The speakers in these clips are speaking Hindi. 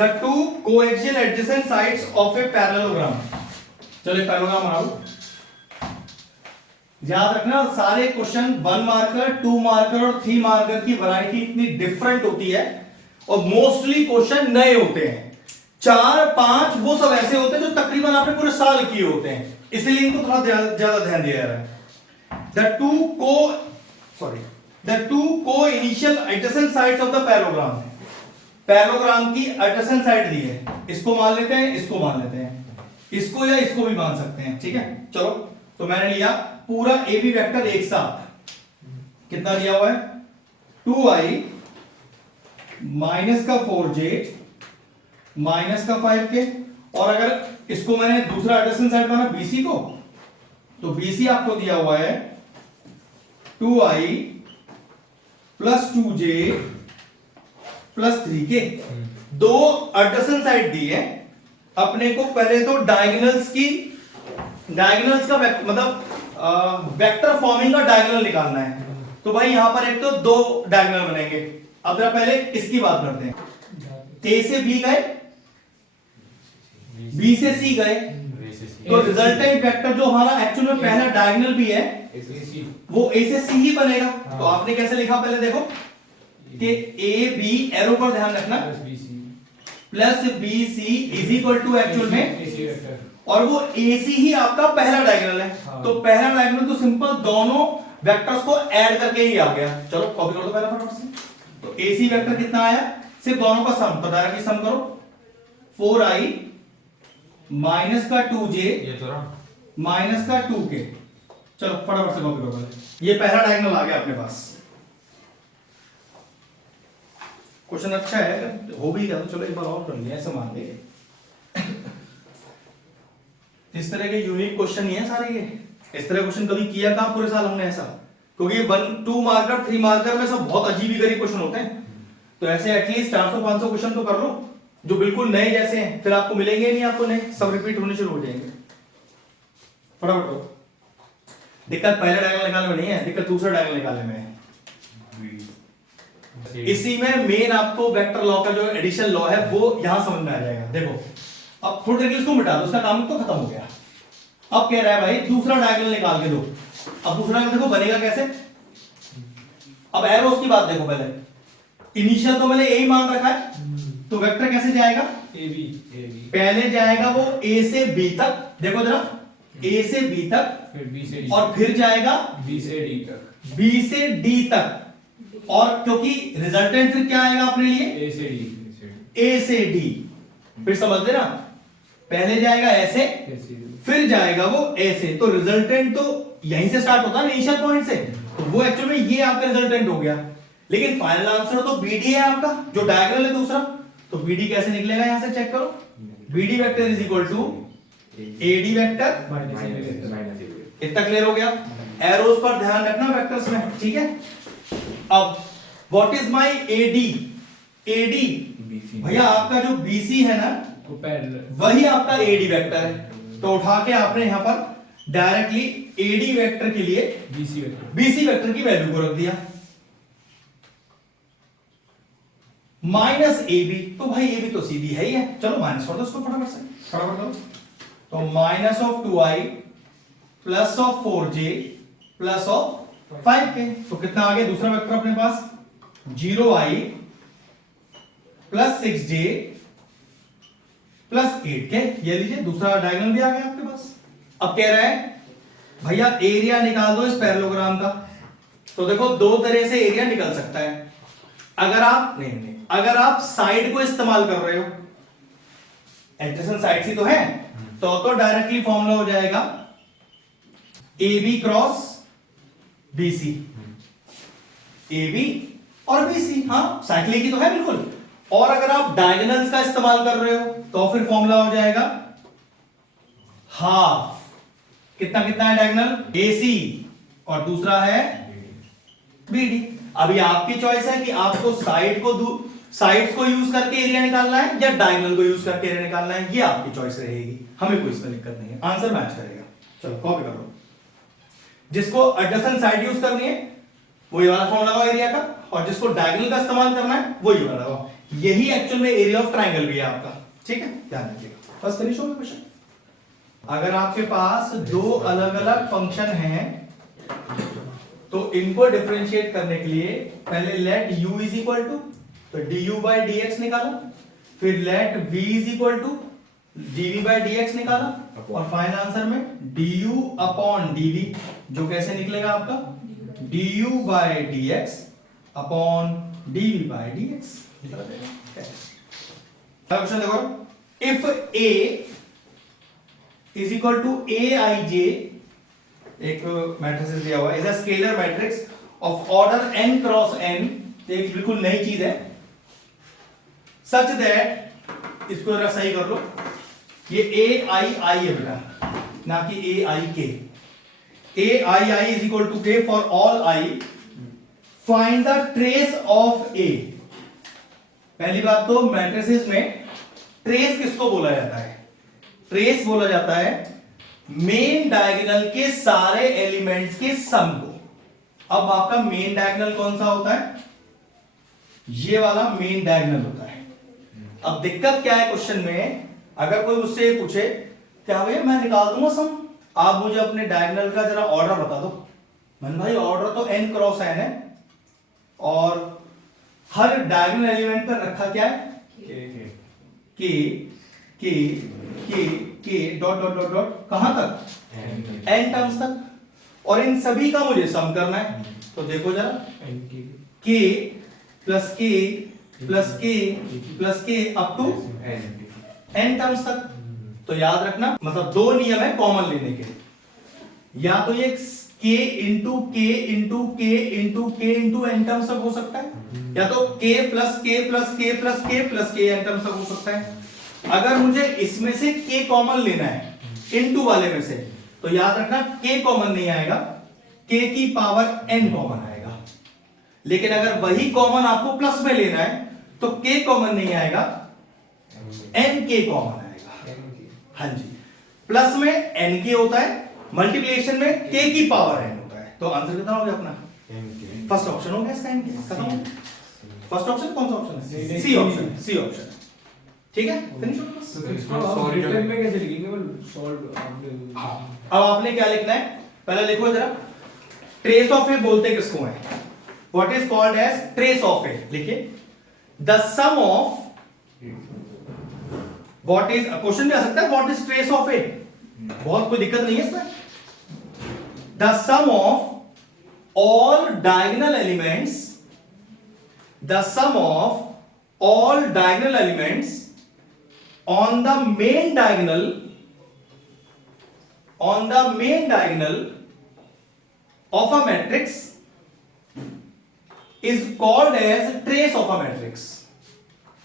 The two coaxial adjacent sides of a parallelogram. चलो पैरेललोग्राम बना लो। याद रखना सारे क्वेश्चन 1 मार्कर, 2 मार्कर और 3 मार्कर की वैरायटी इतनी डिफरेंट होती है और मोस्टली क्वेश्चन नए होते हैं। 4, 5 वो सब ऐसे होते हैं जो तकरीबन आपने पूरे साल किए होते हैं, इसलिए इनको थोड़ा ज्यादा ध्यान दिया जा रहा है। द टू को initial adjacent sides of the parallelogram. Parallelogram की एडजेसेंट साइड दी है, इसको मान लेते हैं, इसको मान लेते हैं, इसको या इसको भी मान सकते हैं, ठीक है। चलो तो मैंने लिया पूरा ए बी वेक्टर एक साथ, कितना दिया हुआ है 2i माइनस का 4j माइनस का 5k, और अगर इसको मैंने दूसरा एडजेसेंट साइड माना BC को, तो BC आपको दिया हुआ है 2i plus 2j plus 3k। दो एडजेसेंट साइड दी है अपने को। पहले तो डायगोनल्स का मतलब वेक्टर फॉर्मिंग का डायगोनल निकालना है। तो भाई यहां पर एक तो 2 डायगोनल बनेंगे। अब जरा पहले इसकी बात करते हैं। A से B गए, B से C गए, तो रिजल्टेंट वेक्टर जो हमारा एक्चुअल में पहला डायगोनल भी है वो A से C ही बनेगा। तो आपने कैसे लिखा पहले देखो कि A B एरो पर ध्यान रखना plus BC is equal to actual में, और वो AC ही आपका पहला डायगोनल है। तो पहला डायगोनल तो सिंपल दोनों वेक्टर्स को ऐड करके ही आ गया। चलो कॉपी कर दो पहला फटाफट से। तो AC वेक्टर कितना आया, सिर्फ दोनों का सम, तो डायरेक्टली सम करो 4i माइनस का 2j माइनस का 2k। चलो फटाफट से कॉपी करो, ये पहला डायगोनल आ गया अपने पास। क्वेश्चन अच्छा है, हो भी गया तो चलो एक बार और कर लिया, ऐसा मान लेंगे। इस तरह के यूनिक क्वेश्चन ही है सारे ये। इस तरह क्वेश्चन कभी किया कहां पूरे साल हमने ऐसा, क्योंकि 1, 2 मार्कर 3 मार्कर में सब बहुत अजीब ही गरीब क्वेश्चन होते हैं। तो ऐसे एटलीस्ट 400-500 क्वेश्चन तो कर लो जो बिल्कुल नए जैसे हैं, फिर आपको मिलेंगे नहीं, आपको नए सब रिपीट होने शुरू हो जाएंगे। फटाफट करो। दिक्कत पहले डायगोनल निकालने में नहीं है, दिक्कत दूसरा डायगोनल निकालने में है। इसी में मेन आपको वेक्टर लॉ का जो एडिशन लॉ है वो यहां समझ में आ जाएगा। देखो अब थोड़ी देर के इसको मिटा दो, उसका काम तो खत्म हो गया। अब कह रहा है भाई दूसरा डायगोनल निकाल के दो। अब दूसरा देखो बनेगा कैसे। अब एरोस की बात देखो, पहले इनिशियल तो मैंने ए मान रखा है, तो वेक्टर कैसे जाएगा AB पहले जाएगा वो A से B तक, देखो जरा A से B तक, फिर B से D और फिर जाएगा B से D तक, B से D तक, और क्योंकि रिजल्टेंट फिर क्या आएगा अपने लिए A से D A से D। फिर समझ लेना, पहले जाएगा ऐसे, फिर जाएगा वो ऐसे, तो रिजल्टेंट तो यहीं से स्टार्ट होता है इनिशियल पॉइंट से, तो वो एक्चुअल में ये आपका रिजल्टेंट हो गया। लेकिन फाइनल आंसर तो BD है आपका, जो डायगोनल है दूसरा। तो BD कैसे निकलेगा, यहां से चेक करो। BD vector is equal to AD vector. इतना क्लियर हो गया। एरोस पर ध्यान रखना वेक्टर्स में, ठीक है। अब व्हाट इज माय AD भैया आपका जो BC है ना वही आपका AD वेक्टर है। तो उठा के आपने यहां पर डायरेक्टली AD वेक्टर के लिए BC वेक्टर की वैल्यू को रख दिया माइनस AB। तो भाई AB तो सीधी है ही है, चलो माइनस कर दो इसको फटाफट से, फटाफट करो। तो minus of 2i plus of 4j plus of 5k। तो कितना आ गया दूसरा वेक्टर अपने पास 0i plus 6j plus 8k। ये लीजिए दूसरा डायगोनल भी आ गया आपके पास। अब कह रहा है भैया एरिया निकाल दो इस पैरेललोग्राम का। तो देखो दो तरह से एरिया निकल सकता है। अगर आप नहीं अगर आप साइड को इस्तेमाल कर रहे हो, एडजेसेंट साइड ही तो है, तो डायरेक्टली फॉर्मूला हो जाएगा AB क्रॉस BC। AB और BC, हाँ साइक्लिक ही तो है बिल्कुल। और अगर आप डायगोनल्स का इस्तेमाल कर रहे हो तो फिर फॉर्मूला हो जाएगा हाफ। कितना कितना है डायगोनल AC और दूसरा है BD। अभी आपकी चॉइस है कि आपको साइड्स को यूज करके एरिया निकालना है या डायगोनल को यूज करके एरिया निकालना है, ये आपकी चॉइस रहेगी। हमें कोई इसमें दिक्कत नहीं है, आंसर मैच करेगा। चलो कॉपी कर लो। जिसको एडजेसेंट साइड यूज करनी है वो ये वाला फॉर्मूला लगाओ एरिया का, और जिसको डायगोनल का इस्तेमाल करना है वो ये वाला लगाओ। यही एक्चुअल में एरिया ऑफ ट्राइंगल भी है आपका, ठीक है, ध्यान रखिएगा। बस फिनिश हो गया क्वेश्चन। अगर आपके पास दो अलग अलग फंक्शन हैं तो इनको डिफरेंशिएट करने के लिए पहले let u is equal to, तो du बाई dx निकाला, फिर let v is equal to dv by dx निकाला, और फाइनल आंसर में du अपॉन dv, जो कैसे निकलेगा आपका du by dx upon dv by dx। Question देखो, if a is equal to aij, एक मैट्रिक्स दिया हुआ है, is a scalar matrix of order n cross n, एक बिल्कुल नई चीज है, सच दैट, इसको जरा सही कर लो, ये ai है बेटा, ना कि aik, ai is equal to k for all i, find the trace of a। पहली बात तो मैट्रिसेस में ट्रेस किसको बोला जाता है? ट्रेस बोला जाता है मेन डायगोनल के सारे एलिमेंट्स के सम को। अब आपका मेन डायगोनल कौन सा होता है? ये वाला मेन डायगोनल होता है। अब दिक्कत क्या है क्वेश्चन में, अगर कोई मुझसे पूछे क्या भैया मैं निकाल दूंगा सम, आप मुझे अपने डायगोनल का जरा ऑर्डर बता दो, मन भाई ऑर्डर तो n क्रॉस n है, और हर डायगोनल एलिमेंट पर रखा क्या है? के डॉट डॉट डॉट डॉट, कहां तक? n टर्म्स तक, और इन सभी का मुझे सम करना है। तो देखो जरा, k plus k plus k plus k up to n terms तक। तो याद रखना, मतलब दो नियम है कॉमन लेने के, या तो ये k into k into k into k into n terms तक हो सकता है, या तो k plus k plus k plus k plus k n terms तक हो सकता है। अगर मुझे इसमें से k कॉमन लेना है इनटू वाले में से, तो याद रखना k कॉमन नहीं आएगा, k की पावर n कॉमन आएगा। लेकिन अगर वही कॉमन आपको प्लस में लेना है तो k कॉमन नहीं आएगा, n k कॉमन आएगा। हाँ जी, प्लस में n k होता है, मल्टीप्लिकेशन में k की पावर n होता है। तो आंसर कितना हो गया अपना? फर्स्ट ऑप्शन हो गया इसका, n k खत्म हो गया। फर्स्ट ऑप्शन कौन सा ऑप्शन है? सी ऑप्शन, सी ऑप्शन, ठीक है, फिनिश हो गया। तो इसमें सॉरी में कैसे लिखेंगे? वो सॉल्व आपने, अब आपने क्या लिखना है, पहले लिखो जरा, ट्रेस ऑफ ए बोलते किसको है? What is called as trace of A. लिखिए, the sum of, what is, question भी आ सकता है what is trace of A, बहुत कोई दिक्कत नहीं है इसमें। The sum of all diagonal elements, the sum of all diagonal elements on the main diagonal, on the main diagonal of a matrix is called as trace of a matrix।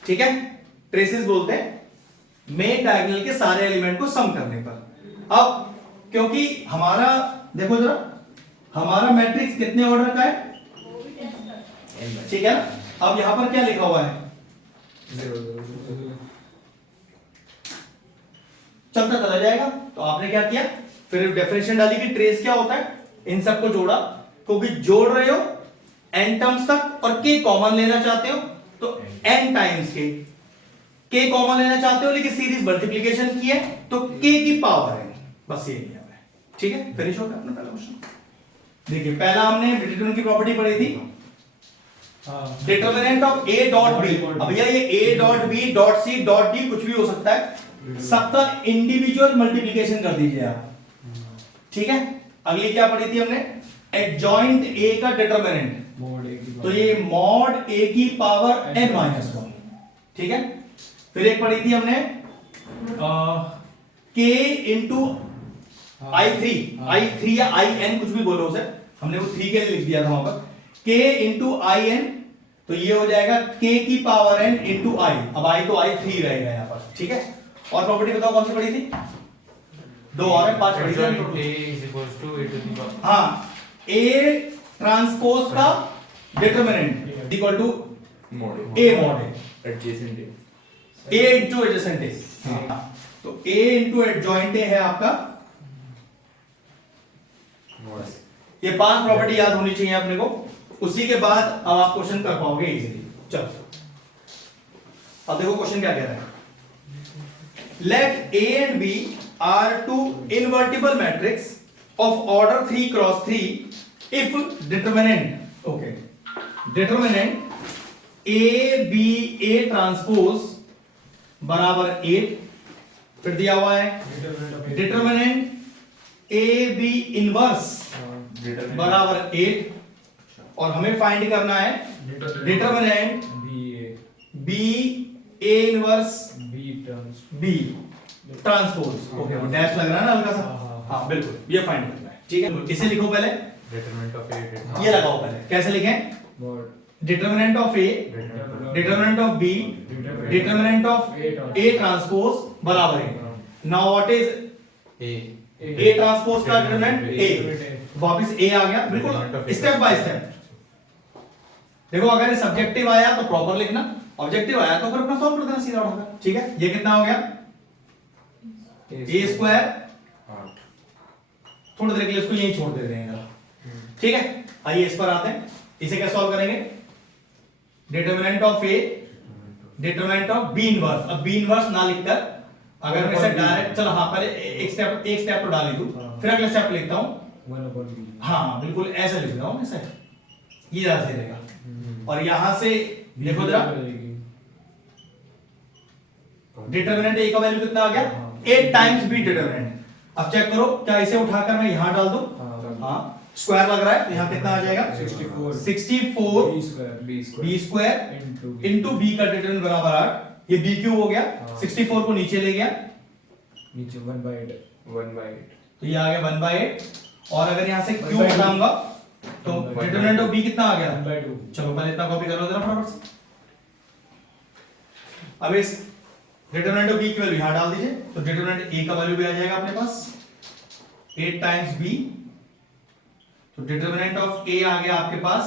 ठीक है, ट्रेसेस बोलते हैं मेन डायगोनल के सारे एलिमेंट को सम करने पर। अब क्योंकि हमारा, देखो जरा, हमारा मैट्रिक्स कितने ऑर्डर का है? ठीक है, अब यहां पर क्या लिखा हुआ है? चलता चला जाएगा। तो आपने क्या किया, फिर डेफिनेशन डाली कि ट्रेस क्या होता है, इन सबको जोड़ा, क्योंकि जोड़ रहे हो n टर्म्स तक और k कॉमन लेना चाहते हो तो n टाइम्स k कॉमन लेना चाहते हो लेकिन सीरीज मल्टीप्लिकेशन की है तो k की पावर है, बस ये नियम है। ठीक है, फिनिश हो गया अपना पहला क्वेश्चन। देखिए, पहला हमने डिटरमिनेंट की प्रॉपर्टी पढ़ी थी, determinant of a dot b। अब भैया ये a dot b dot c dot d कुछ भी हो सकता है, सबका इंडिविजुअल मल्टीप्लिकेशन कर दीजिए आप। ठीक है, अगली क्या पढ़ी थी हमने? एडजॉइंट a का डिटरमिनेंट, तो ये मॉड a की पावर n माइनस 1। ठीक है, फिर एक पढ़ी थी हमने k इंटू i3 या in, कुछ भी बोलो उसे, हमने वो 3 के लिए लिख दिया था वहां पर, k इंटू in, तो ये हो जाएगा k की पावर n इंटू i। अब i तो i3 रहेगा यहां पर। ठीक है, और प्रॉपर्टी बताओ कौन सी पढ़ी थी? दो और है, 5 पढ़ी थी। हाँ, a ट्रांसपोज का determinant equal to a mod adjacent a into adjacent है। तो a इनटू एडजॉइंट है आपका। ये 5 प्रॉपर्टी याद होनी चाहिए अपने को, उसी के बाद अब आप क्वेश्चन कर पाओगे इजीली। चलो अब देखो क्वेश्चन क्या कह रहा है, let A and B are two invertible matrix of order 3 cross 3 if determinant, okay, determinant A B A transpose बराबर 8, फिर दिया हुआ है डिटरमिनेंट ए बी इनवर्स बराबर 8, और हमें फाइंड करना है determinant B A inverse B transpose, okay, वो डैश लग रहा है ना हल्का सा, हाँ बिल्कुल, ये फाइंड करना है, ठीक है। इसे लिखो पहले, डिटरमिनेंट ऑफ ए, ये लगाओ पहले, कैसे लिखें, determinant of A, determinant of B, determinant of A transpose बराबर है, now what is A transpose का डिटरमिनेंट ए, वापस ए आ गया, बिल्कुल स्टेप बाय स्टेप। देखो अगर ये सब्जेक्टिव आया तो प्रॉपर लिखना, ऑब्जेक्टिव आया तो फिर अपना सॉल्व कर देना सीधा उठाकर, ठीक है। ये कितना हो गया, ए स्क्वायर, थोड़ी देर के लिए इसको यहीं छोड़ देते हैं जरा, ठीक है। आइए इस पर आते हैं, इसे क्या सॉल्व करेंगे, determinant of A, determinant of B inverse, अब बी इनवर्स ना लिखकर अगर मैं इसे डायरेक्ट, चलो हाँ पहले एक स्टेप तो डाल ही दूं, फिर अगला स्टेप लिखता हूं, हाँ बिल्कुल ऐसे लिख रहा हूं ऐसे, ये ज्यादा सही रहेगा। और यहां से देखो जरा, डिटरमिनेंट ए का वैल्यू कितना आ गया, 8 टाइम्स बी डिटरमिनेंट। अब चेक करो, क्या इसे उठाकर मैं यहां डाल दूं, हाँ स्क्वायर लग रहा है, तो यहां कितना आ जाएगा 64 बी स्क्वायर इनटू बी का डिटरमिनेंट बराबर 8, ये बी क्यूब हो गया, 64 को नीचे ले गया, नीचे 1/8 तो ये आ गया 1/8, और अगर यहां से क्यूब हटाऊंगा तो डिटरमिनेंट ऑफ बी कितना आ गया 1/2। चलो पहले इतना कॉपी कर लो जरा फटाफट से। अब इस डिटरमिनेंट ऑफ बी की वैल्यू यहां डाल दीजिए, तो डिटरमिनेंट ए का वैल्यू भी आ जाएगा अपने पास 8 टाइम्स बी, तो डिटरमिनेंट ऑफ ए आ गया आपके पास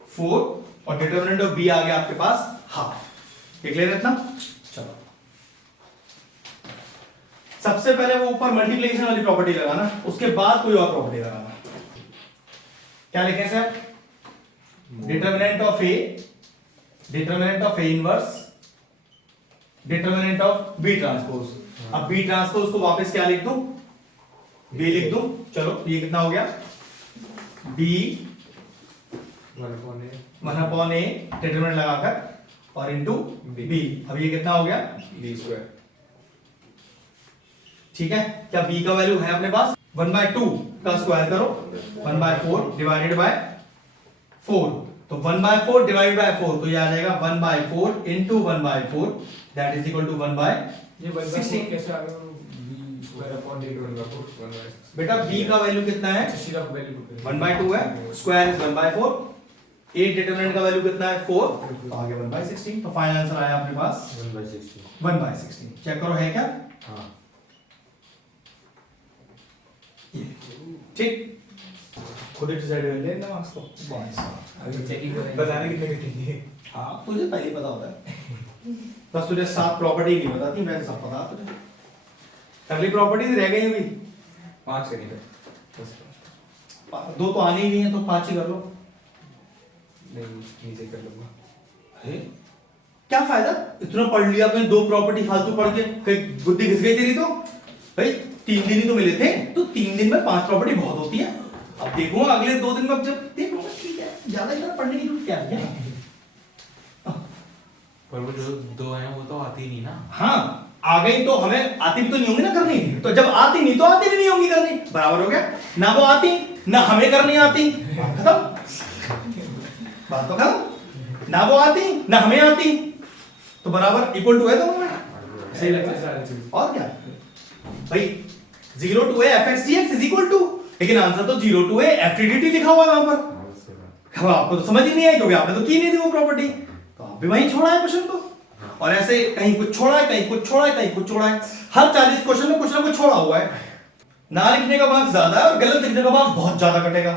4, और डिटरमिनेंट ऑफ बी आ गया आपके पास हाफ। ये क्लियर है इतना? चलो सबसे पहले वो ऊपर मल्टीप्लिकेशन वाली प्रॉपर्टी लगाना, उसके बाद कोई और प्रॉपर्टी लगाना। क्या लिखें sir, determinant of A, determinant of A inverse, determinant of B transpose. अब बी ट्रांसपोज को वापस क्या लिख दूं, बी लिख दूं, चलो ये कितना हो गया, बी 1/a डिटरमिनेंट लगाकर और इनटू बी, अब ये कितना हो गया बी स्क्वायर, ठीक है। क्या b का वैल्यू है अपने पास, 1/2 का स्क्वायर करो, 1/4 डिवाइडेड बाय 4, तो 1/4 डिवाइडेड बाय 4, तो ये आ जाएगा 1/4 into 1/4 that is equal to 1/16। ये 1/4 कैसे आ गया, b स्क्वायर अपॉन 8 बेटा b का वैल्यू कितना है, सीधा वैल्यू 1/2 है, स्क्वायर इज 1/4, 8 डिटरमिनेंट का वैल्यू कितना है 4, तो आ गया 1/16, तो फाइनल आंसर आया अपने पास 1/16। चेक करो है क्या, हाँ ठीक, खुद ही डिसाइड कर लेना मार्क्स को, बस अभी चेकिंग करेंगे, बताने कितने कटेंगे, हाँ तुझे पहले ही पता होता है, बस तुझे 7 प्रॉपर्टी नहीं बताती, वैसे सब पता है तुझे। अगली प्रॉपर्टीज रह गई अभी 5 सेकंड, 2 तो आनी ही नहीं है, तो 5 ही कर लो। नहीं नीचे कर लूंगा, अरे क्या फायदा, इतना पढ़ लिया आपने, 2 प्रॉपर्टी फालतू पढ़ के कहीं बुद्धि घिस गई तेरी, तो भाई 3 दिन ही तो मिले थे, तो 3 दिन में 5 प्रॉपर्टी बहुत होती है। अब देखूंगा अगले 2 दिन में, अब जब देख लूंगा, ठीक है, ज्यादा इतना पढ़ने की जरूरत क्या है। पर वो जो 2 हैं वो तो आती नहीं ना, हाँ आ गई तो हमें आती भी तो नहीं होंगी ना करनी, तो जब आती नहीं तो आती भी नहीं होंगी करनी, बराबर हो गया ना, वो आती ना हमें करनी आती, खत्म, बात तो खत्म, ना वो आती ना हमें आती, तो बराबर इक्वल टू है दोनों में, सही लगता है। और क्या भाई, 0 to a fxdx is equal to, लेकिन आंसर तो 0 to a ftdt लिखा हुआ है वहां पर, अब आपको तो समझ ही नहीं आई क्योंकि आपने तो की नहीं थी वो प्रॉपर्टी, तो आप भी वहीं छोड़ा है क्वेश्चन को, और ऐसे कहीं कुछ छोड़ा है, कहीं कुछ छोड़ा है, कहीं कुछ छोड़ा है, हर 40 क्वेश्चन में कुछ ना कुछ छोड़ा हुआ है। ना लिखने का मार्क्स ज्यादा है और गलत लिखने का मार्क्स बहुत ज्यादा कटेगा,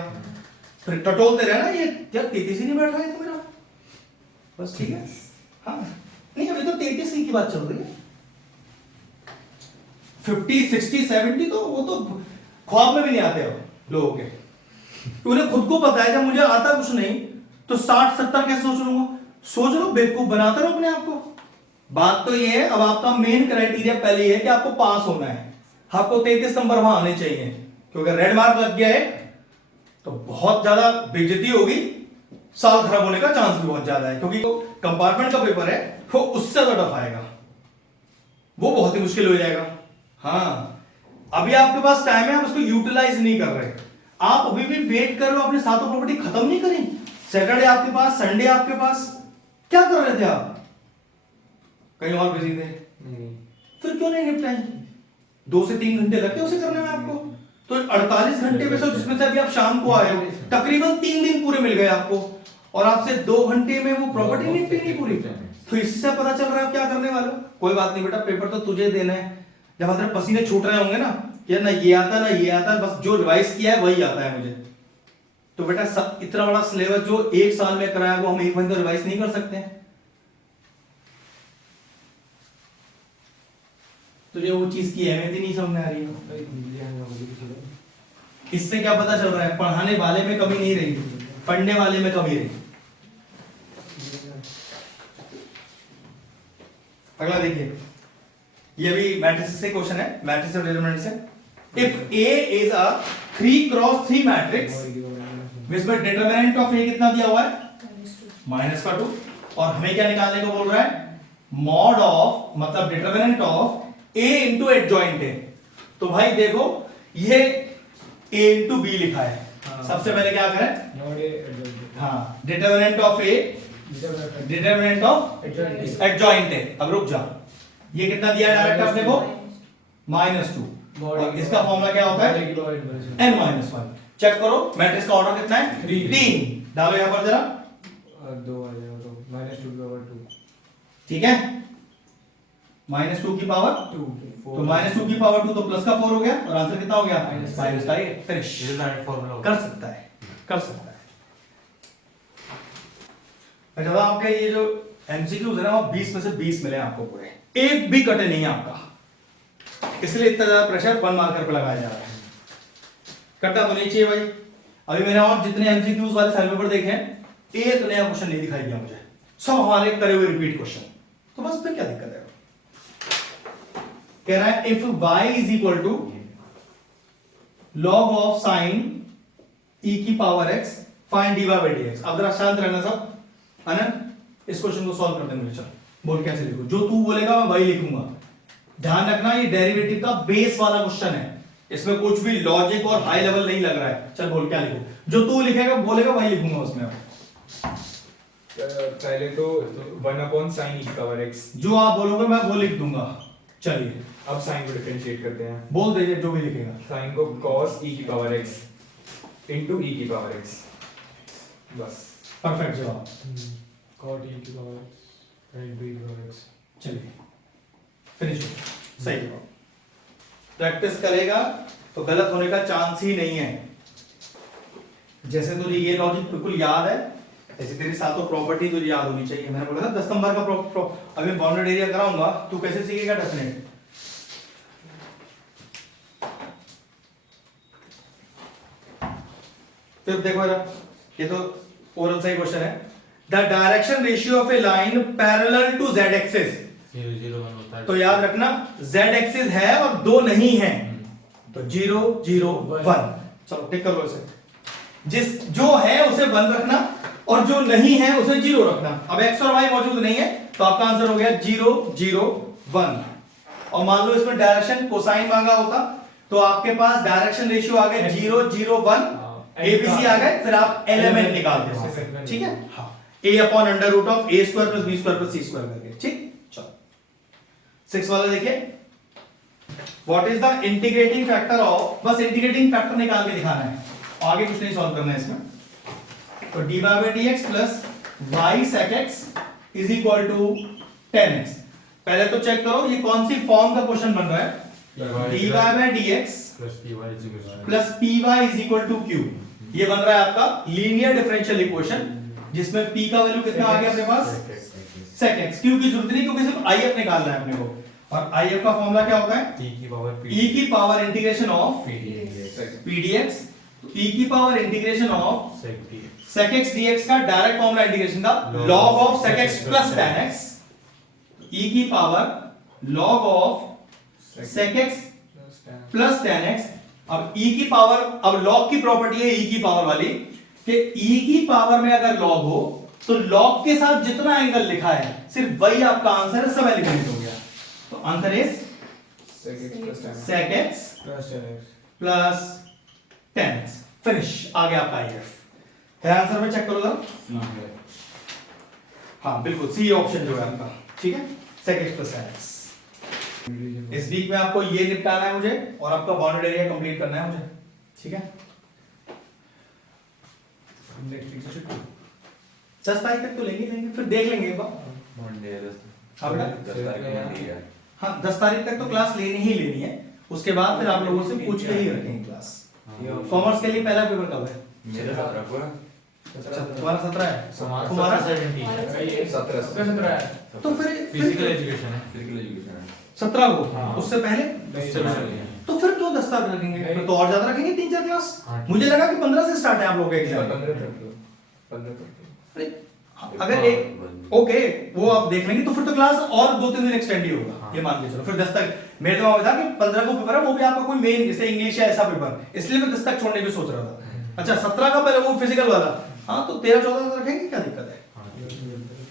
फिर टटोलते रहना, ये क्या 33 ही नहीं बैठ रहा है तो मेरा, बस ठीक है। हाँ नहीं अभी तो 33 की बात चल रही है, 50 60 70 तो वो तो ख्वाब में भी नहीं आते हो लोगों के, उन्हें खुद को पता है जब मुझे आता कुछ नहीं तो 60 70 कैसे सोच लूंगा, सोच लो, बेवकूफ बनाते रहो अपने आप को, बात तो ये है, अब आपका मेन क्राइटेरिया पहले ये है कि आपको पास होना है, आपको 33 नंबर वहां आने चाहिए, क्योंकि रेड मार्क लग गया है तो बहुत ज्यादा बेइज्जती होगी, साल खराब होने का चांस भी बहुत ज्यादा है, क्योंकि कंपार्टमेंट का पेपर है वो उससे ज्यादा टफ आएगा, वो बहुत ही मुश्किल हो जाएगा। हाँ, अभी आपके पास टाइम है, आप उसको यूटिलाइज नहीं कर रहे, आप अभी भी वेट कर रहे हो, अपने सातों प्रॉपर्टी खत्म नहीं करी, सैटरडे आपके पास, संडे आपके पास, क्या कर रहे थे आप? कहीं और बिजी थे? नहीं फिर क्यों नहीं निपटाए? 2 से 3 घंटे लगते हैं उसे करने में आपको, तो 48 घंटे में से जिसमें से अभी आप शाम को आए हो, तकरीबन 3 दिन पूरे मिल गए आपको, और आपसे 2 घंटे में वो प्रॉपर्टी निपटी नहीं पूरी, तो इससे पता चल रहा है आप क्या करने वाले हो। कोई बात नहीं बेटा, पेपर तो तुझे देना है, जब अंदर पसीने छूट रहे होंगे ना, यार ना ये आता ना ये आता, बस जो रिवाइज किया है वही आता है मुझे, तो बेटा सब इतना बड़ा सिलेबस जो 1 साल में कराया वो हम 1 महीने तो रिवाइज नहीं कर सकते हैं। तुझे वो चीज की अहमियत ही नहीं समझ में आ रही है। इससे क्या पता चल रहा है, पढ़ाने वाले में कमी नहीं रही, पढ़ने वाले में कमी रही। अगला देखिए, ये भी मैट्रिक्स से क्वेश्चन है, मैट्रिक्स और डिटरमिनेंट से। If A is a 3x3 matrix जिसमें डिटरमिनेंट ऑफ ए कितना दिया हुआ है, -2, और हमें क्या निकालने को बोल रहा है, मॉड ऑफ, मतलब determinant of a into adjoint है। तो भाई देखो ये a इंटू बी लिखा है, सबसे पहले क्या करें, हाँ determinant of a, determinant of adjoint है। अब रुक जा, ये कितना दिया है डायरेक्ट अपने को, -2, और इसका फॉर्मूला क्या होता है, n-1। चेक करो मैट्रिक्स का ऑर्डर कितना है, 3, डालो यहां पर जरा, 2 आ जाएगा, तो -2 ठीक है, -2 की पावर 2, तो -2 की पावर 2 तो प्लस का 4 हो गया, और आंसर कितना हो गया, माइनस का 8। फिनिश, कर सकता है, कर सकता है। जब आपके ये जो एमसीक्यूज है ना, वो 20 में से 20 मिले आपको पूरे, एक भी कटे नहीं है आपका, इसलिए इतना ज्यादा प्रेशर 1 मार्कर पे लगाया जा रहा है, कटा तो नहीं चाहिए भाई। अभी मैंने और जितने एमसीक्यूज वाले सेल पेपर देखे हैं, एक नया क्वेश्चन नहीं दिखाई दिया मुझे, सब हमारे करे हुए रिपीट क्वेश्चन, तो बस फिर क्या दिक्कत है। कह रहा है if y is equal to log of sine e की power x find dy by dx। अब जरा शांत रहना सब, आनंद इस क्वेश्चन को सॉल्व करते हैं, चल बोल कैसे लिखो, जो तू बोलेगा मैं वही लिखूंगा, ध्यान रखना ये डेरिवेटिव का बेस वाला क्वेश्चन है, इसमें कुछ भी लॉजिक और हाई लेवल नहीं लग रहा है। चल बोल क्या लिखो, जो तू लिखेगा बोलेगा वही लिखूंगा उसमें। पहले तो 1/sin e की पावर x, जो आप बोलोगे मैं वो लिख दूंगा। चलिए अब साइन को डिफरेंशिएट करते हैं, बोल दीजिए जो भी लिखेगा, साइन को cos e की पावर x इनटू e की पावर x, बस परफेक्ट जवाब। cot e की पावर x इनटू e की पावर x। चलिए फिनिश हो, सही जवाब। प्रैक्टिस करेगा तो गलत होने का चांस ही नहीं है। जैसे तुझे ये लॉजिक बिल्कुल याद है, ऐसे तेरी सातों प्रॉपर्टी तुझे याद होनी चाहिए। मैंने बोला था 10 नंबर का अभी बाउंडेड एरिया कराऊंगा, तू कैसे सीखेगा डेफिनेट। फिर देखो जरा, ये तो ओरल सा ही क्वेश्चन है। The direction ratio of a line parallel to z axis, 0 0 1 होता है, तो याद रखना z एक्सिस है और 2 नहीं है, तो 0 0 1। चलो टिक कर लो इसे, जिस जो है उसे 1 रखना और जो नहीं है उसे 0 रखना। अब x और y मौजूद नहीं है तो आपका आंसर हो गया 0 0 1। और मान लो इसमें डायरेक्शन कोसाइन मांगा होता तो आपके पास डायरेक्शन रेशियो आ गया 0 0 1, एबीसी आ गए, फिर आप एलिमेंट निकालते हो, ठीक है। हाँ, a upon under root of a square plus b square plus c square करके, ठीक। चलो 6 वाला देखिए, what is the integrating factor of, बस इंटीग्रेटिंग फैक्टर निकाल के दिखाना है, आगे कुछ नहीं सॉल्व करना है इसमें। तो dy by dx plus y sec x is equal to 10x। पहले तो चेक करो ये कौन सी फॉर्म का क्वेश्चन बन रहा है, dy by dx plus py is equal to q। ये बन रहा है आपका लीनियर डिफरेंशियल इक्वेशन, जिसमें p का वैल्यू कितना आ गया अपने पास, sec x। q की जरूरत नहीं क्योंकि सिर्फ if निकालना है अपने को, और if का फॉर्मूला क्या होता है, e की power integration of p dx, तो e की power integration of sec x dx का डायरेक्ट फॉर्मूला इंटीग्रेशन का log of sec x plus tan x, e की power log of sec x plus tan x। अब e की पावर, अब log की प्रॉपर्टी है e की पावर वाली कि e की पावर में अगर log हो तो log के साथ जितना एंगल लिखा है सिर्फ वही आपका आंसर है, सब एलिमिनेट हो गया। तो answer is sec x plus tan x। Finish, आ गया आपका IF है आंसर में, चेक करो जरा। हाँ बिल्कुल, सी ऑप्शन जो है आपका, ठीक है, sec x plus tan x। इस वीक में आपको ये निपटाना है मुझे, और आपका बाउंडेड एरिया कंप्लीट करना है मुझे, ठीक है। 10 तारीख तक तो लेंगे, फिर देख लेंगे एक बार। हाँ बेटा, हाँ 10 तारीख तक तो क्लास लेनी ही लेनी है, उसके बाद फिर आप लोगों से पूछ के ही रखेंगे क्लास। कॉमर्स के लिए पहला पेपर कब है? तुम्हारा 17 है, तुम्हारा 17 है। तो फिर फिजिकल एजुकेशन है। 17 को, उससे पहले तो फिर क्यों 10 तक रखेंगे? फिर तो और ज्यादा रखेंगे, 3-4 क्लास। मुझे लगा कि 15 से स्टार्ट है आप लोगों का एग्जाम। अरे अगर एक ओके वो आप देख लेंगे तो फिर तो क्लास और 2-3 दिन एक्सटेंड ही होगा, ये मान के चलो। फिर 10 तक मेरे दिमाग में था कि 15 को पेपर है, वो भी आपका कोई मेन जैसे इंग्लिश या ऐसा पेपर, इसलिए मैं 10 तक छोड़ने की सोच रहा था। अच्छा 17 का पहले वो फिजिकल वाला, हाँ तो 13-14 तक रखेंगे, क्या दिक्कत है?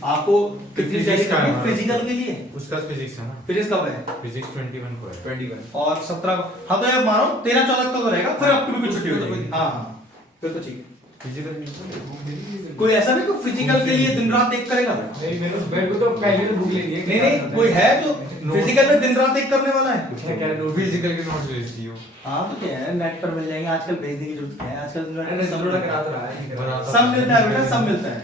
आपको कितनी चाहिए फिजिकल के लिए? उसका फिजिक्स है ना, फिजिक्स कब है? फिजिक्स 21 को है। 21 और 17 को, हाँ तो यार मानो 13-14 तक तो रहेगा, फिर आपकी भी छुट्टी हो जाएगी। हाँ हाँ फिर तो ठीक है। फिजिकल कोई ऐसा नहीं कोई फिजिकल के लिए दिन रात एक करेगा? नहीं, मेरे को तो पहले तो बुक लेनी है। नहीं कोई है जो फिजिकल में दिन रात एक करने वाला है? फिजिकल के नोट्स भेज दियो। हाँ तो क्या है, नेट पर मिल जाएंगे आजकल, भेजने की जरूरत है आजकल। सब लोग करा तो रहा है, सब मिलता है बेटा, सब मिलता है,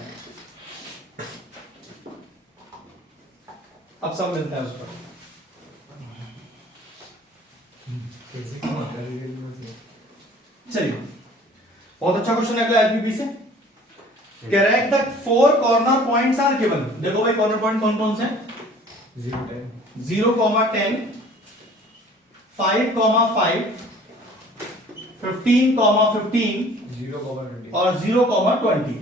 अब सब मिलता है उस पर। चलिए बहुत अच्छा क्वेश्चन है अगला एलपीपी से। Correct the 4 corner points are given. देखो भाई कॉर्नर पॉइंट कौन कौन से हैं? 0, 10, 5, 5, 15, 15 और 0, 20।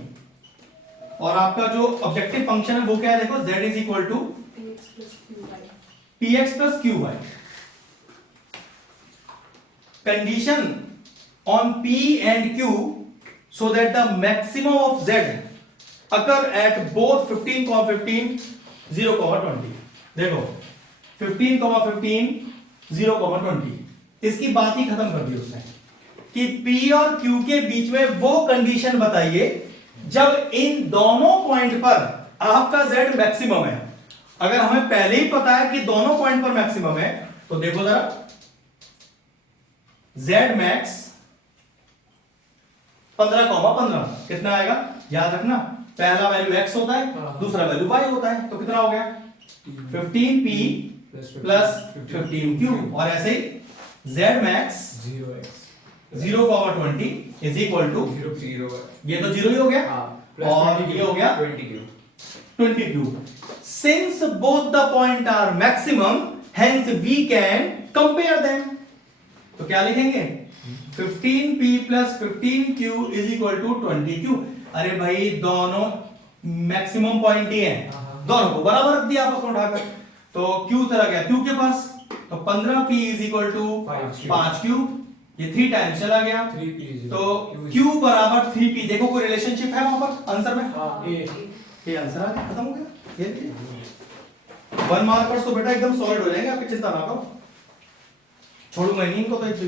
और आपका जो ऑब्जेक्टिव फंक्शन है वो क्या है? देखो z is equal to px plus qy। Condition on p and q so that the maximum of z occur at both 15, 15, 0, 20। देखो 15, 15, 0, 20 इसकी बात ही खत्म कर दी उसने कि p और q के बीच में वो कंडीशन बताइए जब इन दोनों पॉइंट पर आपका z मैक्सिमम है। अगर हमें पहले ही पता है कि दोनों पॉइंट पर मैक्सिमम है तो देखो जरा z मैक्स 15, कितना आएगा? याद रखना पहला वैल्यू x होता है, दूसरा वैल्यू y होता है, तो कितना हो गया? 15p plus 15q। और ऐसे ही z max 0, 20 is equal to 0, ये तो 0 ही हो गया और ये हो गया 20q। Since both the point are maximum, hence we can compare them। तो क्या लिखेंगे? 15p plus 15q is equal to 20q। अरे भाई दोनों मैक्सिमम पॉइंट ही हैं, दोनों को बराबर रख दिया आपस में उठाकर, तो q चला गया q के पास, तो 15p is equal to 5q, ये 3 टाइम्स चला गया, तो q बराबर 3p। देखो कोई रिलेशनशिप है वहां पर आंसर में? ये आंसर आ गया, खत्म हो गया। ये 1 मार्कर्स तो बेटा एकदम सॉलिड हो जाएंगे आपकी, चिंता ना करो, छोड़ूंगा नहीं इनको तो एक भी,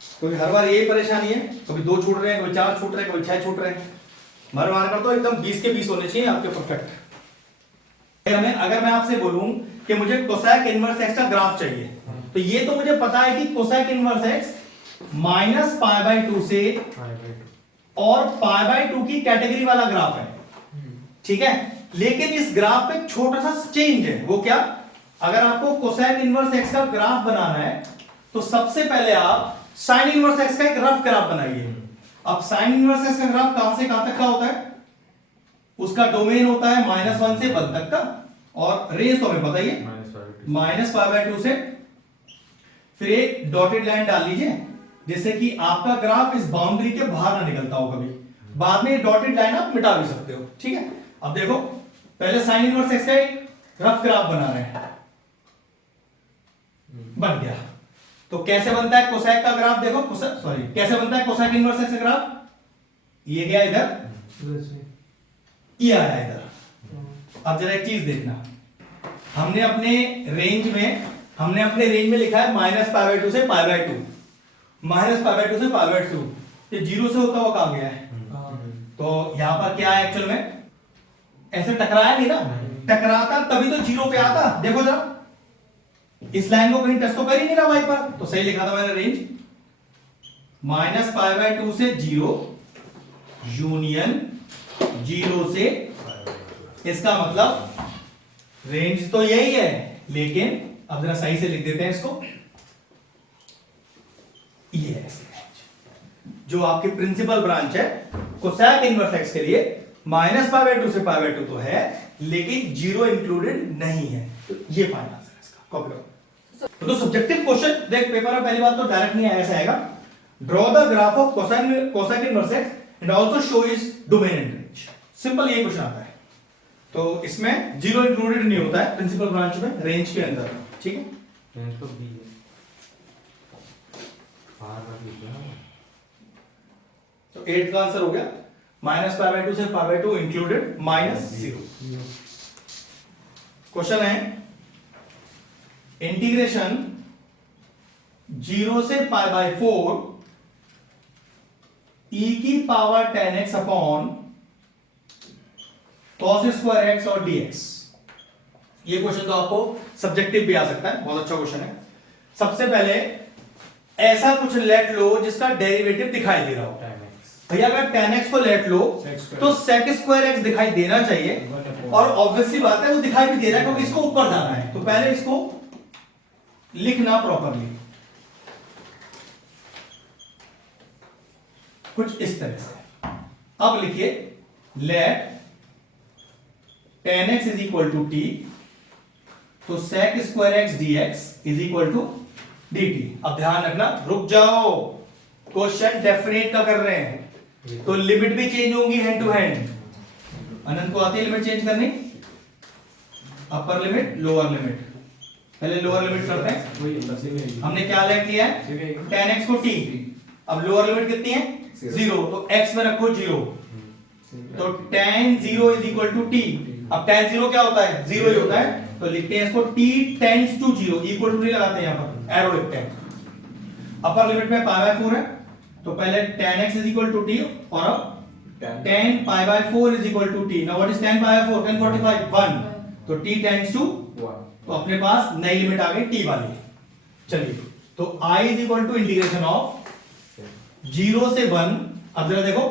क्योंकि हर बार यही परेशानी है, कभी 2 छूट रहे हैं, कभी 4 छूट रहे हैं, कभी 6 छूट रहे हैं। हर मार्कर तो एकदम 20 के 20 होने चाहिए आपके परफेक्ट। हमें अगर मैं आपसे बोलूं कि मुझे कोसेक इनवर्स x का ग्राफ चाहिए, तो ये तो मुझे पता है कि कोसेक इनवर्स x माइनस π/2 से और π/2 की कैटेगरी वाला ग्राफ है, ठीक है। लेकिन इस ग्राफ पे छोटा सा चेंज है, वो क्या? अगर आपको कोसेक इनवर्स x का ग्राफ बनाना है तो सबसे पहले आप साइन इनवर्स x का एक रफ ग्राफ बनाइए। अब साइन इनवर्स x का ग्राफ कहां से कहां तक का होता है? उसका डोमेन होता है -1 से 1 तक का, और रेंज तो हमें पता ही है -π/2 से। फिर एक डॉटेड लाइन डाल लीजिए जिससे कि आपका ग्राफ इस बाउंड्री के बाहर ना निकलता हो कभी। बाद में डॉटेड लाइन आप मिटा भी सकते हो, ठीक है। अब देखो पहले साइन इनवर्स x का एक रफ ग्राफ बना रहे हैं, बन गया। तो कैसे बनता है कोसेक का ग्राफ, देखो सॉरी कैसे बनता है कोसेक इनवर्स एक्स का ग्राफ, ये गया इधर, ये आया इधर। अब जरा एक चीज देखना, हमने अपने रेंज में लिखा है -π/2 से π/2, -π/2 से π/2, ये 0 से होता हुआ कहां गया है? तो यहां पर क्या है एक्चुअल में, ऐसे टकराया नहीं ना, टकराता तभी तो 0 पे आता। देखो जरा इस लाइन को कहीं टच तो कर ही नहीं रहा भाई पर, तो सही लिखा था मैंने रेंज -π/2 से 0 यूनियन 0 से, इसका मतलब रेंज तो यही है, लेकिन अब जरा सही से लिख देते हैं इसको, ये है इसकी रेंज जो आपकी प्रिंसिपल ब्रांच है कोसेक इनवर्स एक्स के लिए, -π/2 से π/2 तो है, लेकिन 0 इंक्लूडेड नहीं है। तो ये फाइनल आंसर है इसका, कॉपी करो। तो सब्जेक्टिव क्वेश्चन देख, पेपर में पहली बात तो डायरेक्ट नहीं आया, ऐसा आएगा draw the graph of cosec inverse x and also show is domain and range, simple ये क्वेश्चन आता है। तो इसमें 0 इंक्लूडेड नहीं होता है प्रिंसिपल ब्रांच में, रेंज के अंदर, ठीक है। रेंज तो बी है, बाहर का भी है ना। तो 8 का आंसर हो गया -π/2 से π/2 इंक्लूडेड -0। क्वेश्चन है इंटीग्रेशन 0 से π/4 e की power 10x upon cos² x और dx। ये क्वेश्चन तो आपको सब्जेक्टिव भी आ सकता है, बहुत अच्छा क्वेश्चन है। सबसे पहले ऐसा कुछ लेट लो जिसका डेरिवेटिव दिखाई दे रहा हो। भैया अगर 10x को लेट लो तो sec² x दिखाई देना चाहिए, और ऑब्वियसली बात है वो दिखाई भी दे रहा है क्योंकि इसको ऊपर जाना है। तो पहले इसको लिखना प्रॉपरली कुछ इस तरह से। अब लिखिए let 10x is equal to t, तो sec² x dx is equal to dt। अब ध्यान रखना, रुक जाओ, क्वेश्चन डेफिनेट का कर रहे हैं तो लिमिट भी चेंज होंगी हैंड टू हैंड। अनंत को आती है लिमिट चेंज करनी, अपर लिमिट लोअर लिमिट, पहले लोअर लिमिट करते हैं। हमने क्या ले किया है 10x को t, अब लोअर लिमिट कितनी है 0, तो x में रखो 0, तो tan 0 is equal to t। अब tan 0 क्या होता है 0 ही होता है, तो लिखते हैं इसको t tends to 0, equal to नहीं लगाते हैं, यहां पर एरो लिखते हैं। अपर लिमिट में π/4 है, तो पहले tan x is equal to t, और अब tan π/4 is equal to t। Now what is tan π/4? 1045 1, तो t टेंड्स टू 1, तो अपने पास नई लिमिट आ गई t वाली। चलिए, तो I is equal to integration of 0 से 1, अब जरा देखो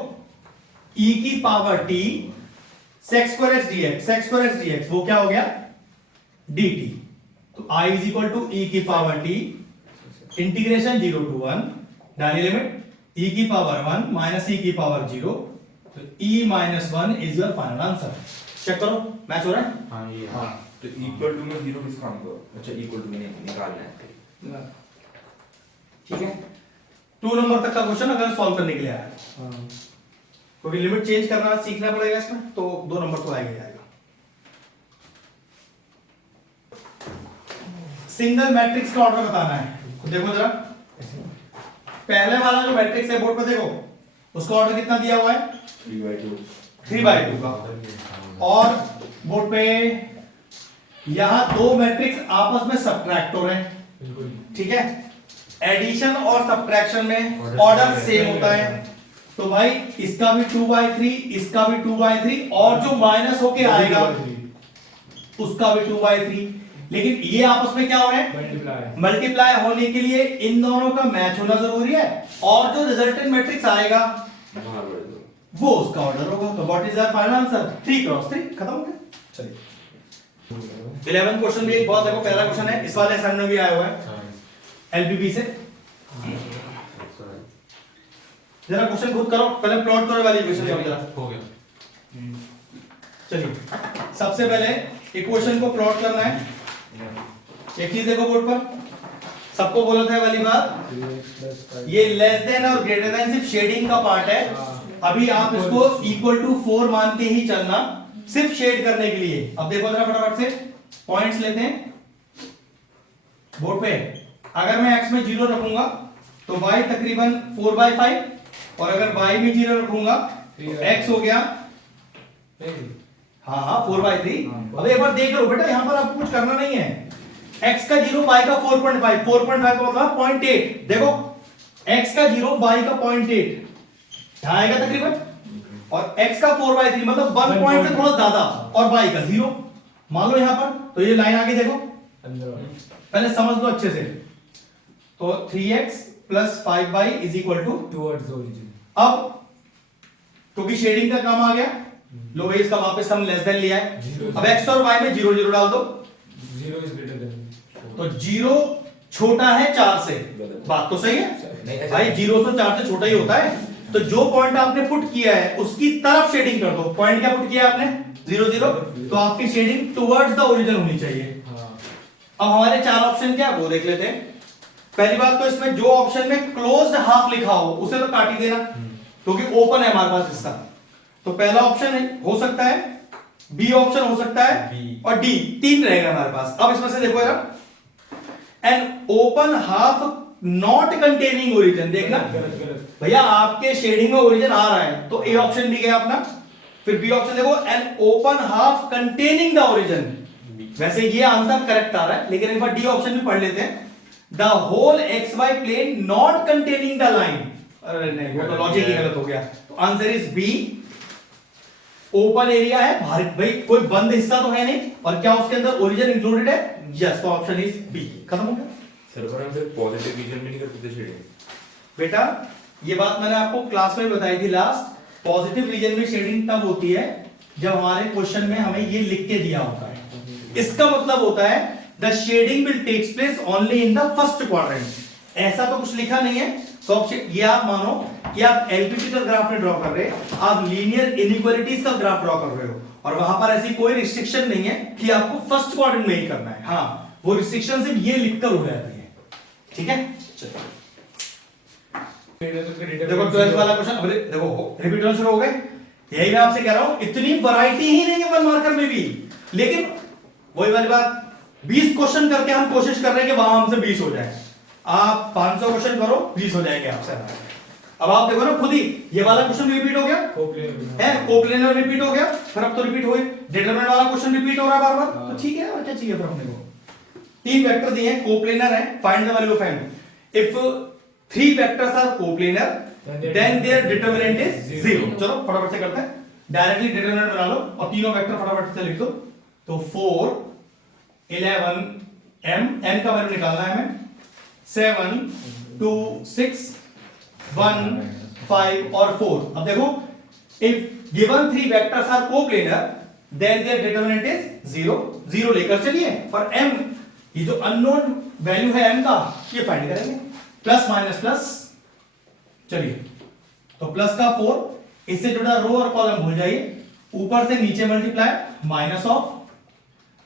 e की power t sec² x dx, वो क्या हो गया dt। तो I is equal to e की पावर t इंटीग्रेशन 0 टू 1, डालिए लिमिट e की पावर 1 माइनस e की पावर 0, तो e minus 1 is your final answer. Check करो मैच हो रहा है। हाँ ये हाँ, तो इक्वल टू में 0 किस काम को, अच्छा इक्वल टू में निकालना है, ठीक है। 2 नंबर तक का क्वेश्चन अगर सॉल्व करने के लिए आया है, क्योंकि लिमिट चेंज करना सीखना पड़ेगा इसमें, तो 2 नंबर तो आएगा ही आएगा। सिंगल मैट्रिक्स का ऑर्डर बताना है, तो देखो जरा पहले वाला जो मैट्रिक्स है बोर्ड पर देखो, उसका ऑर्डर कितना दिया हुआ है 3/2 का, और बोर्ड पे यहां 2 मैट्रिक्स आपस में सब्ट्रैक्ट हो रहे हैं, ठीक है। एडिशन और सब्ट्रैक्शन में ऑर्डर सेम होता है, तो भाई इसका भी 2/3, इसका भी 2/3, और जो माइनस होके आएगा उसका भी 2/3। लेकिन ये आपस में क्या हो रहे हैं मल्टीप्लाई होने के लिए इन दोनों का मैच होना जरूरी है, और जो रिजल्टेंट मैट्रिक्स आएगा वो उसका ऑर्डर होगा। तो what is our final answer 3×3, खत्म हो गया। चलिए 11 क्वेश्चन भी एक बहुत देखो, पहला क्वेश्चन है इस वाले असाइनमेंट में भी आया हुआ है एलबीबी से। जरा क्वेश्चन खुद करो, पहले प्लॉट करो वाली क्वेश्चन जरा हो गया। चलिए सबसे पहले इक्वेशन को प्लॉट करना है। एक चीज देखो बोर्ड पर, सबको बोला था वाली बात, ये लेस देन और ग्रेटर देन सिर्फ शेडिंग का पार्ट है। अभी आप इसको इक्वल टू 4 मान के ही चलना, सिर्फ शेड करने के लिए। अब देखो जरा फटाफट से पॉइंट्स लेते हैं बोर्ड पे। अगर मैं x में 0 रखूंगा तो y तकरीबन 4/5, और अगर y में 0 रखूंगा तो x हो गया, हाँ हाँ 4/3। अब एक बार देख लो बेटा, यहां पर आपको कुछ करना नहीं है। x का 0 y का 4.5, 4.5 का मतलब 0.8। देखो x का 0 y का 0.8 यहां आएगा तकरीबन, और x का 4/3 मतलब 1 पॉइंट से थोड़ा ज्यादा, और y का 0 मान लो यहां पर। तो ये लाइन आगे देखो, पहले समझ लो अच्छे से। तो 3x plus 5y is equal to, towards origin. अब क्योंकि शेडिंग का काम आ गया, लो भाई इसका वापस हम लेस देन लिया है। अब x और y में 0 0 डाल दो, 0 इज ग्रेटर देन। तो 0 छोटा है 4 से, बात तो सही है भाई, 0 तो 4 से छोटा ही होता है। तो जो पॉइंट आपने पुट किया है उसकी तरफ शेडिंग कर दो। पॉइंट क्या पुट किया आपने? 0 0, तो आपकी शेडिंग टुवर्ड्स द ओरिजिन होनी चाहिए। अब हमारे 4 ऑप्शन क्या है वो देख लेते हैं। पहली बात तो इसमें जो ऑप्शन में क्लोज्ड हाफ लिखा हो उसे तो काट ही देना, क्योंकि ओपन है हमारे पास हिस्सा। तो पहला ऑप्शन है, हो सकता है बी ऑप्शन हो सकता है, और डी, 3 रहेगा हमारे पास। अब इसमें से देखो यार, an open half not containing origin, देखना भैया आपके शेडिंग में ओरिजिन आ रहा है, तो ए ऑप्शन भी गया अपना। फिर बी ऑप्शन देखो, an open half containing the origin. वैसे ये आंसर करेक्ट आ रहा है, लेकिन एक बार डी ऑप्शन भी पढ़ लेते हैं। The whole x y plane not containing the line, अरे नहीं वो तो लॉजिक ही गलत हो गया। तो answer is B, open area है, भाई कोई बंद हिस्सा तो है नहीं, और क्या उसके अंदर ओरिजिन इंक्लूडेड है? यस, तो ऑप्शन इज बी। खत्म हो गया। सर पर हम सिर्फ पॉजिटिव रीजन में नहीं करते थे शेडिंग। बेटा ये बात मैंने आपको क्लास में बताई थी लास्ट, पॉजिटिव रीजन में शेडिंग तब होती है जब हमारे क्वेश्चन में हमें ये लिख के दिया होता है। इसका मतलब होता है the shading will takes place only in the first quadrant. ऐसा तो कुछ लिखा नहीं है, तो ये आप मानो कि आप एलपीटी का ग्राफ नहीं ड्रॉ कर रहे, आप लीनियर इनइक्वालिटीज का ग्राफ ड्रॉ कर रहे हो, और वहां पर ऐसी कोई रिस्ट्रिक्शन नहीं है कि आपको फर्स्ट क्वाड्रेंट में ही करना है। हाँ, वो रिस्ट्रिक्शन सिर्फ ये लिखकर हो जाती है, ठीक है। चलो देखो 12th वाला क्वेश्चन, अब देखो रिपीट होना शुरू हो गए। यही मैं आपसे कह रहा हूं, इतनी वैरायटी ही नहीं है 1 मार्कर में भी, लेकिन वही वाली बात, 20 क्वेश्चन करके हम कोशिश कर रहे हैं कि वहां हमसे 20 हो जाए। आप 500 क्वेश्चन करो, 20 हो जाएंगे आपसे। अब आप देखो ना खुद ही, ये वाला क्वेश्चन रिपीट हो गया है, कोप्लेनर रिपीट हो गया, फिर अब तो रिपीट हो गए, डिटरमिनेंट वाला क्वेश्चन रिपीट हो रहा है बार बार, तो ठीक है, और क्या चाहिए फिर अपने को। 3 वेक्टर दिए हैं, कोप्लेनर है, find the value of m। If 3 vectors are coplanar then their determinant is 0। चलो फटाफट से करते हैं, डायरेक्टली डिटरमिनेंट बना लो और तीनों वेक्टर फटाफट से लिख दो। तो 4 11 m का वैल्यू निकालना है हमें, 7 2 6 1 5 और 4। अब देखो, if given 3 vectors are coplanar then their determinant is 0। 0 लेकर चलिए, और m, ये जो अननोन वैल्यू है m का, ये फाइंड करेंगे। प्लस माइनस प्लस, चलिए तो प्लस का 4, इससे जुड़ा रो और कॉलम भूल जाइए, ऊपर से नीचे मल्टीप्लाई, माइनस ऑफ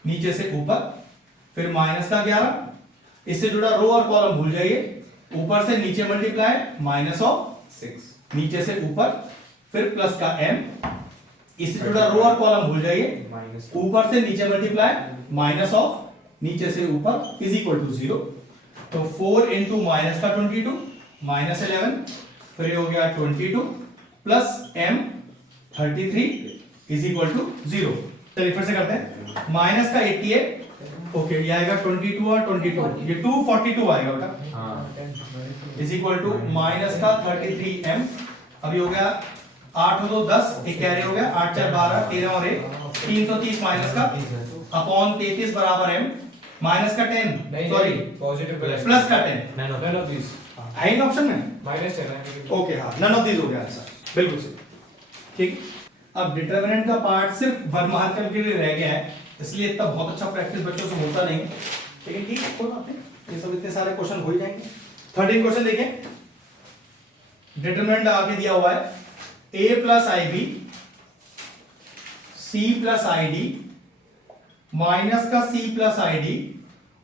नीचे से ऊपर, फिर माइनस का 11, इससे जुड़ा रो और कॉलम भूल जाइए, ऊपर से नीचे मल्टीप्लाई, माइनस ऑफ 6 नीचे से ऊपर, फिर प्लस का m, इससे जुड़ा रो और कॉलम भूल जाइए, ऊपर से नीचे मल्टीप्लाई, माइनस ऑफ नीचे से ऊपर इज इक्वल टू 0। तो 4 इंटू माइनस का 22 माइनस 11, फिर ये हो गया 22 plus m 33 is equal to 0। चलिए फिर से करते हैं, माइनस का 88, ओके ये आएगा 22 और 22, ये 242 आएगा बेटा, हां इज इक्वल टू माइनस का 33m। अभी हो गया 8 2 10, एक कैरी हो गया, 8 4 12 13 और 1 330 माइनस का अपॉन 33 बराबर m, माइनस का 10, सॉरी पॉजिटिव प्लस का 10, नन ऑफ दिस है इन ऑप्शन में, माइनस 10 है। ओके हाँ, नन ऑफ दीज हो गया आंसर, बिल्कुल सही, ठीक। अब डिटरमिनेंट का पार्ट सिर्फ 1 मार्कर के लिए रह गया है, इसलिए इतना बहुत अच्छा प्रैक्टिस बच्चों से होता नहीं, लेकिन ठीक है, कोई बात नहीं, ये सब इतने सारे क्वेश्चन हो ही जाएंगे। 13 क्वेश्चन देखें, डिटरमिनेंट लगा के दिया हुआ है a plus I B c plus I D minus का c प्लस आई डी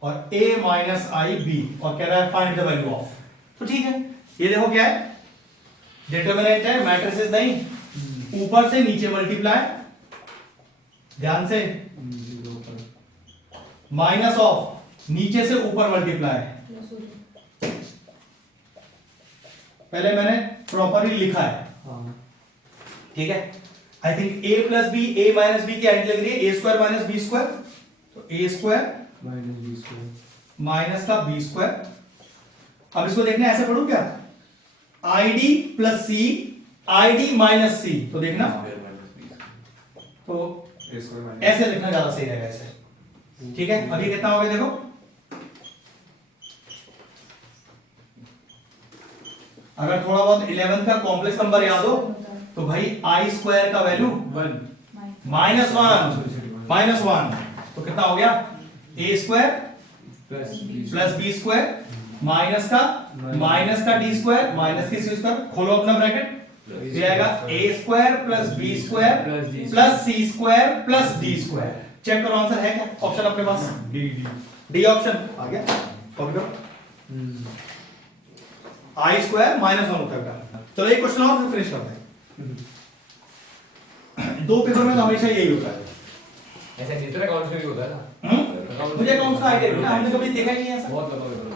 और a माइनस आई बी, और कह रहा है फाइंड द वैल्यू ऑफ। तो ठीक है, ये देखो क्या है, डिटरमिनेंट है, मैट्रिसेस नहीं, ऊपर से नीचे मल्टीप्लाई, ध्यान से माइनस ऑफ नीचे से ऊपर मल्टीप्लाई, पहले मैंने प्रॉपरली लिखा है, हाँ ठीक है। I think a plus B, a minus B की एंटी लग रही है, a square minus B square, तो a square minus B square minus का बी स्क्वायर। अब इसको देखना ऐसे पढ़ू क्या, id plus C id minus C, तो देखना तो A square minus ऐसे लिखना ज्यादा सही रहेगा ऐसे, ठीक है। अभी कितना हो गया देखो, अगर थोड़ा बहुत 11 का कॉम्प्लेक्स नंबर याद हो तो भाई आई स्क्वायर का वैल्यू वन -1 -1, तो कितना हो गया a square plus B square minus का डी स्क्वायर माइनस की सी स्क्वायर, खोलो अपना ब्रैकेट, ये आएगा a square plus B square plus C square plus D square. Check करो आंसर है क्या, ऑप्शन अपने पास डी ऑप्शन आ गया, कॉपी करो, आई स्क्वायर -1 होता है। चलो एक क्वेश्चन और फिनिश करते हैं। दो पेपर में तो हमेशा यही होता है, ऐसा नहीं तो अकाउंट्स में भी होता है ना, मुझे अकाउंट्स का आइडिया नहीं है, हमने कभी देखा ही नहीं ऐसा। बहुत लंबा पेपर होता है।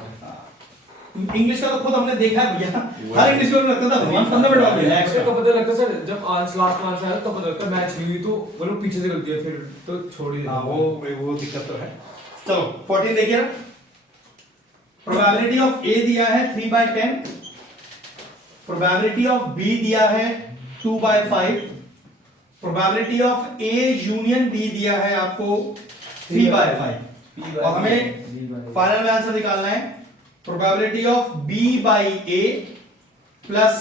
इंग्लिश का तो खुद हमने देखा है भैया, हर इंग्लिश में लगता था भगवान 15 मिनट बाद रिलैक्स उसको कब पता लगता सर, जब आंसर लास्ट आंसर आया तो पता लगता मैच नहीं हुई तो वो लोग पीछे से गलती है, फिर तो छोड़ ही देते हाँ हैं। वो दिक्कत तो है। चलो 14 देखिए, प्रोबेबिलिटी ऑफ ए दिया है 3/10, प्रोबेबिलिटी ऑफ बी दिया है 2/5, probability of A union B दिया है आपको 3/5, और हमें फाइनल में आंसर निकालना है probability of B by A plus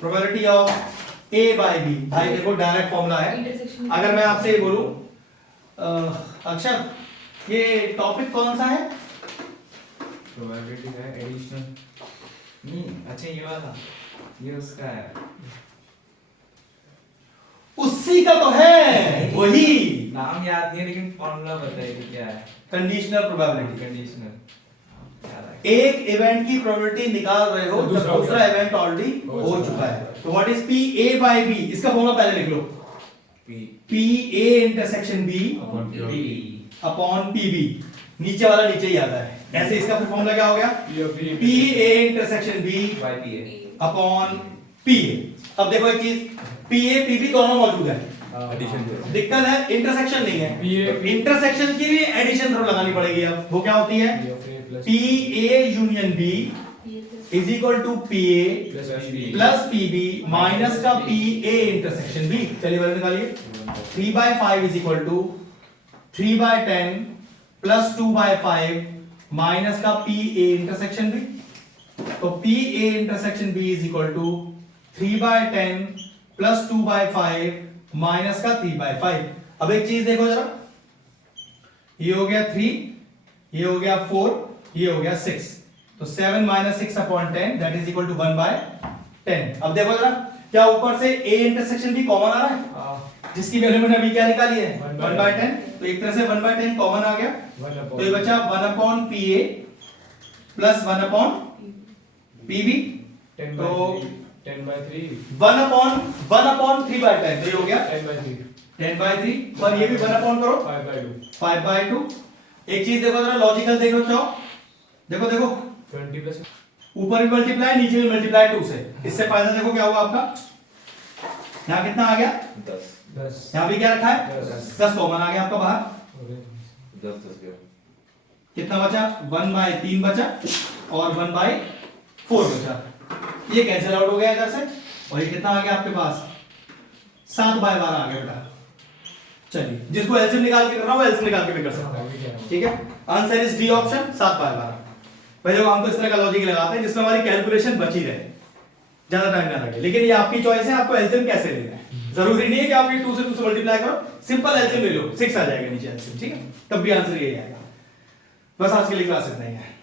probability of A by B. भाई देखो डायरेक्ट फॉर्मूला है। अगर मैं आपसे ये बोलूं अक्षर ये टॉपिक कौन सा है, प्रोबेबिलिटी है एडिशनल, नहीं अच्छा ये वाला, ये उसका है, उसी का तो है, वही नाम याद नहीं है लेकिन फॉर्मूला बताइए क्या है। Conditional probability. कंडीशनल एक इवेंट की प्रोबेबिलिटी निकाल रहे हो दूसरा जब हो दूसरा गया। इवेंट ऑलरेडी हो हो चुका चुका है। तो what is P A by B, इसका फॉर्मूला पहले लिख लो, P A intersection B upon P B, नीचे वाला नीचे ही आता है, ऐसे इसका फिर फॉर्मूला क्या हो गया, P A intersection B by P A upon P A. अब देखो एक चीज, पी ए पी बी दोनों मौजूद है, एडिशन दिक्कत है इंटरसेक्शन नहीं है, PA इंटरसेक्शन की भी एडिशन थ्रो लगानी पड़ेगी। अब वो क्या होती है, P A union B is equal to P A plus P B minus का पी ए इंटरसेक्शन बी। चलिए वैल्यू निकालिए, 3/5 is equal to 3/10 plus 2/5 minus का पी ए इंटरसेक्शन बी। तो P A intersection B is equal to 3/10 plus 2/5 minus का 3/5। अब एक चीज देखो जरा, ये हो गया 3, ये हो गया 4, ये हो गया 6, तो 7 - 6 upon 10 that is equal to 1/10। अब देखो जरा, क्या ऊपर से a इंटरसेक्शन भी कॉमन आ रहा है, जिसकी वैल्यू मैंने अभी क्या निकाली है 1/10, तो एक तरह से 1/10 कॉमन आ गया, तो ये बचा 1 upon P A plus 1 upon P B, तो 10/3 1 अपॉन 3/10, तो ये हो गया 10/3 10/3, पर ये भी 1 अपॉन करो 5/2 5/2। एक चीज देखो जरा, लॉजिकल देखो, चाहो देखो देखो, 20 प्लस ऊपर भी मल्टीप्लाई नीचे भी मल्टीप्लाई 2 से, इससे फायदा देखो क्या हुआ आपका, यहाँ कितना आ गया 10 यहाँ भी क्या रखा है 10 कॉमन आ गया आपका बाहर, 10 कितना बचा 1/3 बचा और 1/4 बचा, ये कैंसिल आउट हो गया इधर से, और ये कितना आ गया आपके पास 7/12 आ गया बेटा। चलिए जिसको एलसीएम निकाल के करना हो एलसीएम निकाल के भी कर सकता है, ठीक है। Answer is D option 7/12। भाई देखो हम तो इस तरह का लॉजिक लगाते हैं जिसमें हमारी कैलकुलेशन बची रहे, ज्यादा टाइम ना लगे, लेकिन ये आपकी चॉइस है, आपको एलसीएम कैसे लेना है। जरूरी नहीं है कि आप ये 2 से मल्टीप्लाई करो, सिंपल एलसीएम ले लो, 6 आ जाएगा नीचे एलसीएम, ठीक है, तब भी आंसर यही आएगा। बस आज के लिए क्लास इतना ही है।